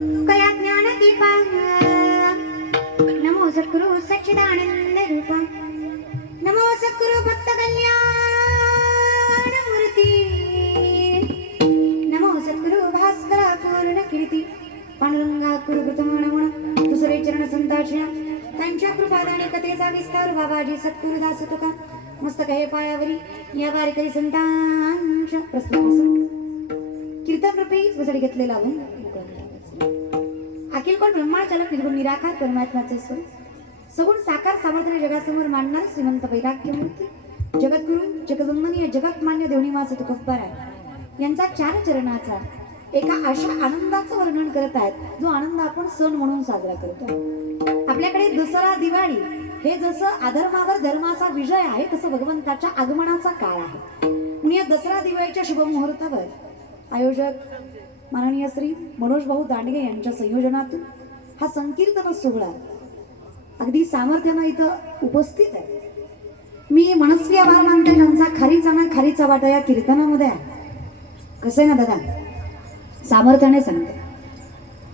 कया ज्ञान दीपा नमो सद्गुरु सच्चिदानंद रूपा नमो सद्गुरु भक्त कल्याण मूर्ती नमो सद्गुरु भास्करा पूर्ण कीर्ती पांडुरंगा गुरु प्रथम नमन दुसरे चरण संताच्या त्यांच्या कृपादाने कथेचा विस्तार बाबाजी सद्गुरु दास तुका मस्तक हे पायावरी या वारकरी संतांच्या प्रस्तुत कीर्तन रूपी घेतलेला अभंग अखिल कोण ब्रह्मांड चालक निर्गुण निराकार परमात्माचे स्वरूप. सगुण साकार सामर्थ्य जगासमोर मांडणार श्रीमंत वैराग्य मूर्ती. जगद्गुरु जगदंदनीय जगत मान्य देवणीमाचा तुकब्बार आहे. यांचा चार चरणाचा एका अशा आनंदाचं वर्णन करत आहेत जो आनंद आपण सण म्हणून साजरा करतो. आपल्याकडे दसरा दिवाळी हे जसं अधर्मावर धर्माचा विजय आहे तसं भगवंताच्या आगमनाचा काळ आहे. म्हणून या दसरा दिवाळीच्या शुभ मुहूर्तावर आयोजक माननीय श्री मनोज भाऊ दांडगे यांच्या संयोजनातून हा संकीर्तन सोहळा अगदी सामर्थ्यानं इथं उपस्थित आहे. मी मनस्वी आभार मानते. ज्यांचा खारीचा ना खारीचा वाटा या कीर्तनामध्ये आहे. कसं आहे ना दादा? सामर्थ्याने सांगते.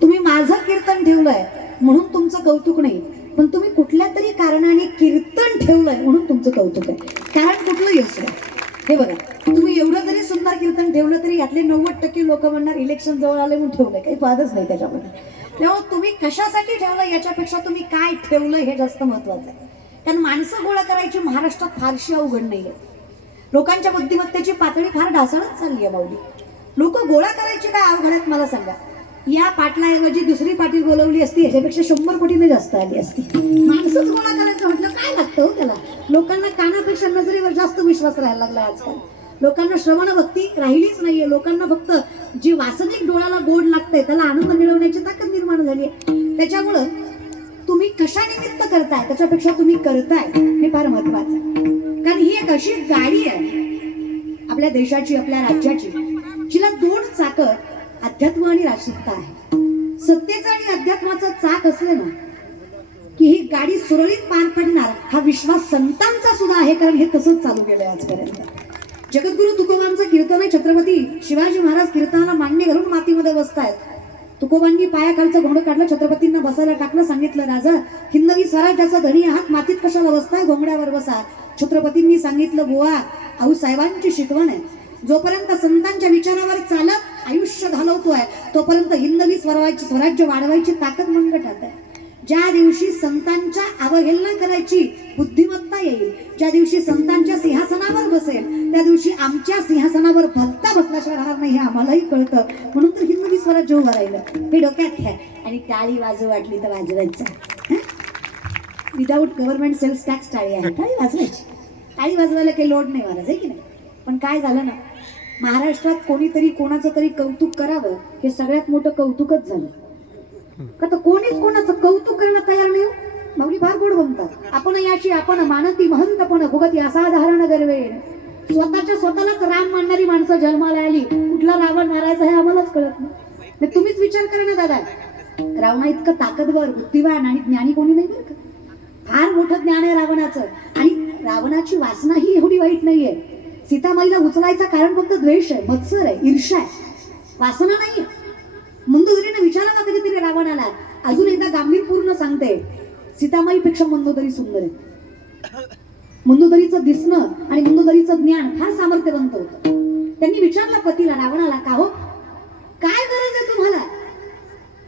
तुम्ही माझं कीर्तन ठेवलंय म्हणून तुमचं कौतुक नाही. पण तुम्ही कुठल्या तरी कारणाने कीर्तन ठेवलंय म्हणून तुमचं कौतुक आहे. कारण कुठलंही असू आहे? हे बघा. तुम्ही एवढं जरी सुंदर कीर्तन ठेवलं तरी यातले नव्वद टक्के लोक म्हणणार इलेक्शन जवळ आले म्हणून ठेवलंय. काही वादच नाही त्याच्यामध्ये. तेव्हा तुम्ही कशासाठी ठेवलं याच्यापेक्षा तुम्ही काय ठेवलं हे जास्त महत्वाचं आहे. कारण माणसं गोळा करायची महाराष्ट्रात फारशी अवघड नाहीये. लोकांच्या बुद्धिमत्तेची पातळी फार ढासळत चालली आहे माऊली. लोक गोळा करायची काय अवघड आहेत मला सांगा. या पाटलाऐवजी दुसरी पाटील बोलवली असती याच्यापेक्षा शंभर कोटीने जास्त आली असती. माणसंच गोळा करायचं म्हटलं काय लागतं हो त्याला? लोकांना कानापेक्षा नजरेवर जास्त विश्वास राहायला लागला आजकाल. लोकांना श्रवण भक्ती राहिलीच नाहीये. लोकांना फक्त जी वासनिक डोळ्याला गोड लागतंय त्याला आनंद मिळवण्याची ताकद निर्माण झाली आहे. त्याच्यामुळं तुम्ही कशानिमित्त करताय त्याच्यापेक्षा तुम्ही करताय हे फार महत्वाचं आहे. कारण ही एक अशी गाडी आहे आपल्या देशाची आपल्या राज्याची जिला दोन चाकं अध्यात्म आणि राजसत्ता आहे. सत्तेचा आणि अध्यात्माचा चाक असले ना की ही गाडी सुरळीत पार पडणार हा विश्वास संतांचा सुद्धा आहे कारण हे तसंच चालू केलंय आजपर्यंत. जगद्गुरु तुकोबांचं कीर्तन आहे. छत्रपती शिवाजी महाराज कीर्तनाला मान्य घालून मातीमध्ये बसतायत. तुकोबांनी पायाखालचं घोंड काढलं छत्रपतींना बसायला टाकलं सांगितलं राजा हिंदवी स्वराज्याचा धनी आहात मातीत कशाला बसताय? घोंगड्यावर बसा. छत्रपतींनी सांगितलं बुवा आऊ साहेबांची शिकवण आहे. जोपर्यंत संतांच्या विचारावर चालत आयुष्य घालवतोय तोपर्यंत हिंदवी स्वराज्य स्वराज्य वाढवायची ताकद मंगटात आहे ज्या दिवशी संतांच्या अवहेलना करायची बुद्धिमत्ता येईल ज्या दिवशी संतांच्या सिंहासनावर बस आमच्या सिंहासनावर भक्ता बसल्याशिवाय राहणार नाही हे आम्हालाही कळतं. म्हणून तर हिंदवी स्वराज्य उभं राहिलं. हे डोक्यात घ्या. आणि टाळी वाजू वाटली तर वाजवायचं. विदाऊट गव्हर्नमेंट सेल्स टॅक्स टाळी आहे. टाळी वाजवायची. टाळी वाजवायला काही लोड नाही महाराज आहे की नाही? पण काय झालं ना महाराष्ट्रात कोणीतरी कोणाचं तरी कौतुक करावं हे सगळ्यात मोठं कौतुकच झालं. का तर कोणीच कोणाचं कौतुक करायला तयार नाही हो. माऊली फार गोड म्हणतात आपण याची आपण मानती महंतपण भुगती असाधारण गर्वे स्वतःच्या स्वतःलाच राम मानणारी माणसं जन्माला आली. कुठला रावण मारायचा हे आम्हालाच कळत नाही. तुम्हीच विचार करा ना दादा. रावणा इतकं ताकदवर बुद्धिवान आणि ज्ञानी कोणी नाही बरं का? फार मोठं ज्ञान आहे रावणाचं. आणि रावणाची वासना ही एवढी वाईट नाहीये. सीतामाईला उचलायचं कारण फक्त द्वेष आहे मत्सर आहे ईर्षा आहे. वासना नाहीये. मंदोदरीने विचारलं का कधीतरी रावणाला. अजून एकदा गांभीरपूर्ण सांगते. सीतामाईपेक्षा मंदोदरी सुंदर आहे. मंदोदरीचं दिसणं आणि मंदोदरीचं ज्ञान फार सामर्थ्यवंत होतं. त्यांनी विचारलं पतीला रावणाला का हो? काय गरज आहे तुम्हाला?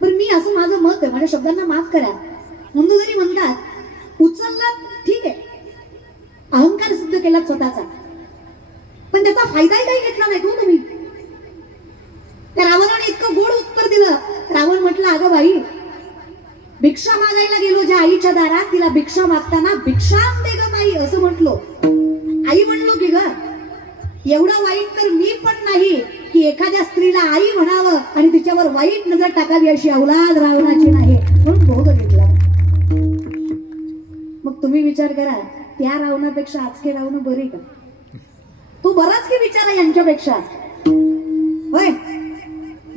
पण मी असं माझं मत आहे माझ्या शब्दांना माफ करा. मंदोदरी म्हणतात उचलला ठीक आहे. अहंकार सिद्ध केला स्वतःचा. पण त्याचा फायदाही काही घेतला नाही तो तुम्ही. त्या रावणाने इतकं गोड उत्तर दिलं. रावण म्हटलं अगं बाई भिक्षा मागायला गेलो ज्या आईच्या दारात तिला भिक्षा मागताना भिक्षाम दे ग बाई असं म्हटलो. आई म्हणलो की ग एवढं वाईट तर मी पण नाही की एखाद्या स्त्रीला आई म्हणावं आणि तिच्यावर वाईट नजर टाकावी अशी अवलाद रावणाची नाही. म्हणून भोग घेतला. मग तुम्ही विचार करा त्या रावणापेक्षा आजके रावण बरे का? तू बराच की विचार आहे यांच्यापेक्षा? होय?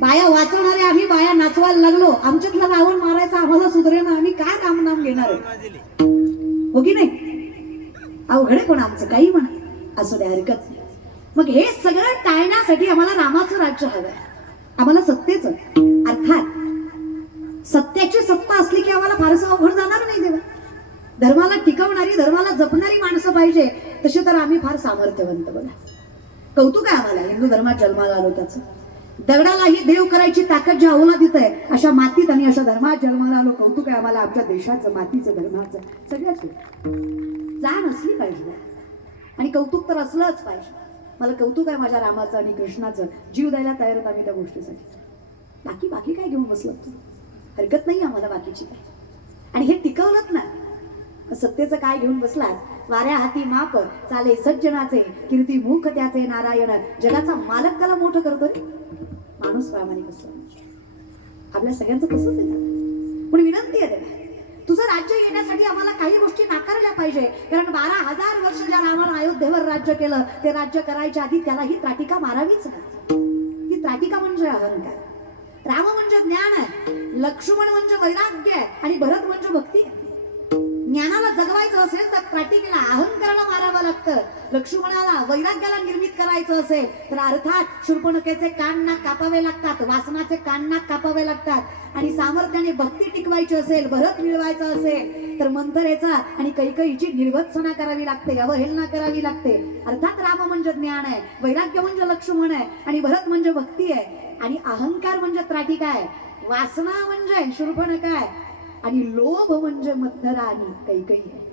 बाया वाचवणारे आम्ही बाया नाचवायला लागलो. आमच्यातला रावण मारायचा आम्हाला सुधरे ना आम्ही काय रामनाम घेणार हो की नाही? अवघड आहे पण आमचं काही म्हणा. असू द्या हरकत नाही. मग हे सगळं टाळण्यासाठी आम्हाला रामाचं राज्य हवं आम्हाला सत्तेचं. अर्थात सत्याची सत्ता असली की आम्हाला फारसं अवघड जाणार नाही तेव्हा धर्माला टिकवणारी धर्माला जपणारी माणसं पाहिजे तसे तर आम्ही फार सामर्थ्यवंत बघा. कौतुक आहे आम्हाला. हिंदू धर्मात जन्माला आलो त्याचं. दगडालाही देव करायची ताकद ज्या अवलादित आहे अशा मातीत आणि अशा धर्मात जन्माला आलो कौतुक आहे. आम्हाला आमच्या देशाचं मातीचं धर्माचं सगळ्याच जाण असली पाहिजे. आणि कौतुक तर असलंच पाहिजे. मला कौतुक आहे माझ्या रामाचं आणि कृष्णाचं. जीव द्यायला तयार होत आम्ही त्या गोष्टीसाठी. बाकी बाकी काय घेऊन बसलो हरकत नाही आम्हाला बाकीची. काय आणि हे टिकवलंच ना. सत्तेचं काय घेऊन बसलात? वाऱ्या हाती माप चाले सज्जनाचे कीर्ती मुख त्याचे नारायण. जगाचा मालक त्याला मोठं करतोय. माणूस प्रामाणिक असला आपल्या सगळ्यांचं तसंच आहे पण विनंती आहे तुझं राज्य येण्यासाठी आम्हाला काही गोष्टी नाकारल्या पाहिजे. कारण बारा हजार वर्ष ज्या रामानं अयोध्येवर राज्य केलं ते राज्य करायच्या आधी त्याला ही त्राटिका मारावीच ती ही त्राटिका म्हणजे अहंकार. राम म्हणजे ज्ञान आहे लक्ष्मण म्हणजे वैराग्य आहे आणि भरत म्हणजे भक्ती. आहे ज्ञानाला जगवायचं असेल तर प्राटिकेला अहंकाराला मारावं लागतं. लक्ष्मणाला वैराग्याला निर्मित करायचं असेल तर अर्थात शूर्पणकेचे कान नाक कापावे लागतात वासनाचे कान नाक कापावे लागतात. आणि सामर्थ्याने भक्ती टिकवायची असेल भरत मिळवायचं असेल तर मंथरेचा आणि कैकईची निर्वत्सना करावी लागते अवहेलना करावी लागते. अर्थात राम म्हणजे ज्ञान आहे वैराग्य म्हणजे लक्ष्मण आहे आणि भरत म्हणजे भक्ती आहे. आणि अहंकार म्हणजे त्राटिका आहे. वासना म्हणजे शूर्पण काय आणि लोभ म्हणजे मध्यरा काही काही आहे